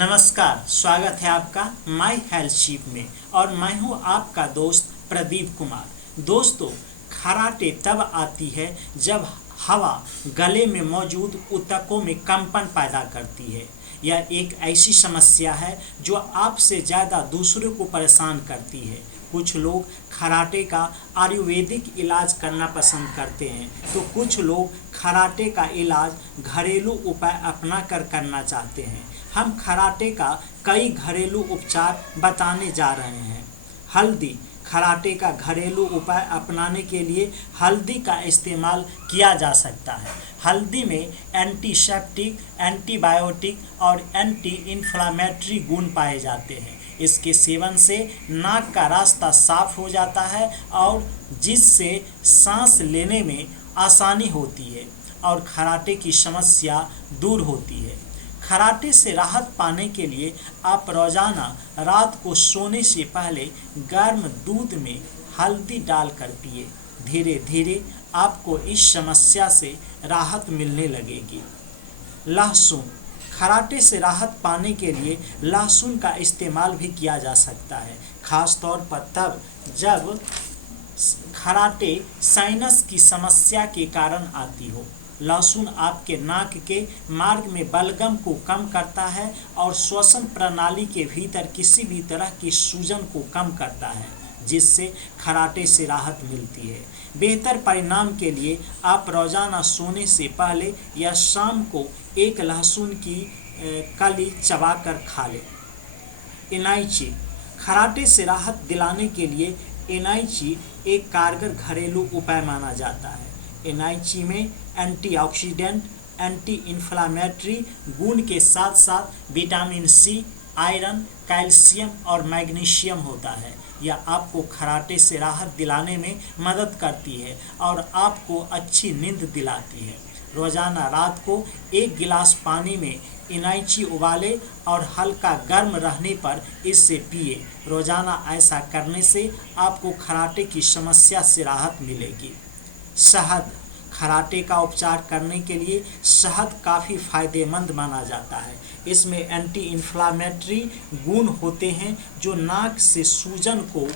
नमस्कार, स्वागत है आपका माई हेल्थ शिप में और मैं हूं आपका दोस्त प्रदीप कुमार। दोस्तों, खराटे तब आती है जब हवा गले में मौजूद ऊतकों में कंपन पैदा करती है। यह एक ऐसी समस्या है जो आपसे ज़्यादा दूसरों को परेशान करती है। कुछ लोग खराटे का आयुर्वेदिक इलाज करना पसंद करते हैं तो कुछ लोग खराटे का इलाज घरेलू उपाय अपना कर करना चाहते हैं। हम खराटे का कई घरेलू उपचार बताने जा रहे हैं। हल्दी खराटे का घरेलू उपाय अपनाने के लिए हल्दी का इस्तेमाल किया जा सकता है। हल्दी में एंटीसेप्टिक, एंटीबायोटिक और एंटी इन्फ्लामेटरी गुण पाए जाते हैं। इसके सेवन से नाक का रास्ता साफ हो जाता है और जिससे सांस लेने में आसानी होती है और खराटे की समस्या दूर होती है। खराटे से राहत पाने के लिए आप रोजाना रात को सोने से पहले गर्म दूध में हल्दी डालकर पिए। धीरे धीरे आपको इस समस्या से राहत मिलने लगेगी। लहसुन खराटे से राहत पाने के लिए लहसुन का इस्तेमाल भी किया जा सकता है, खास तौर पर तब जब खराटे साइनस की समस्या के कारण आती हो। लहसुन आपके नाक के मार्ग में बलगम को कम करता है और श्वसन प्रणाली के भीतर किसी भी तरह की सूजन को कम करता है, जिससे खराटे से राहत मिलती है। बेहतर परिणाम के लिए आप रोजाना सोने से पहले या शाम को एक लहसुन की कली चबाकर खा लें। इलायची खराटे से राहत दिलाने के लिए इलायची एक कारगर घरेलू उपाय माना जाता है। इलायची में एंटीऑक्सीडेंट, एंटी इन्फ्लामेटरी गुण के साथ साथ विटामिन सी, आयरन, कैल्शियम और मैग्नीशियम होता है। यह आपको खराटे से राहत दिलाने में मदद करती है और आपको अच्छी नींद दिलाती है। रोजाना रात को एक गिलास पानी में इलायची उबालें और हल्का गर्म रहने पर इससे पिए। रोजाना ऐसा करने से आपको खराटे की समस्या से राहत मिलेगी। शहद खराटे का उपचार करने के लिए शहद काफ़ी फायदेमंद माना जाता है। इसमें एंटी इन्फ्लामेटरी गुण होते हैं जो नाक से सूजन को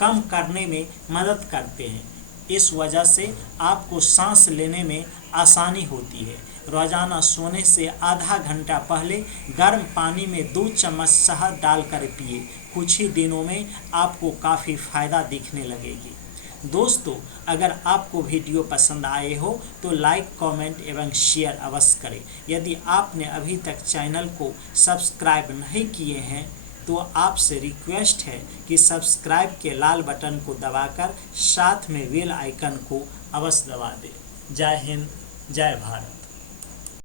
कम करने में मदद करते हैं। इस वजह से आपको सांस लेने में आसानी होती है। रोजाना सोने से आधा घंटा पहले गर्म पानी में 2 चम्मच शहद डालकर पिए। कुछ ही दिनों में आपको काफ़ी फायदा दिखने लगेगी। दोस्तों, अगर आपको वीडियो पसंद आए हो तो लाइक, कमेंट एवं शेयर अवश्य करें। यदि आपने अभी तक चैनल को सब्सक्राइब नहीं किए हैं तो आपसे रिक्वेस्ट है कि सब्सक्राइब के लाल बटन को दबाकर साथ में बेल आइकन को अवश्य दबा दें। जय हिंद, जय भारत।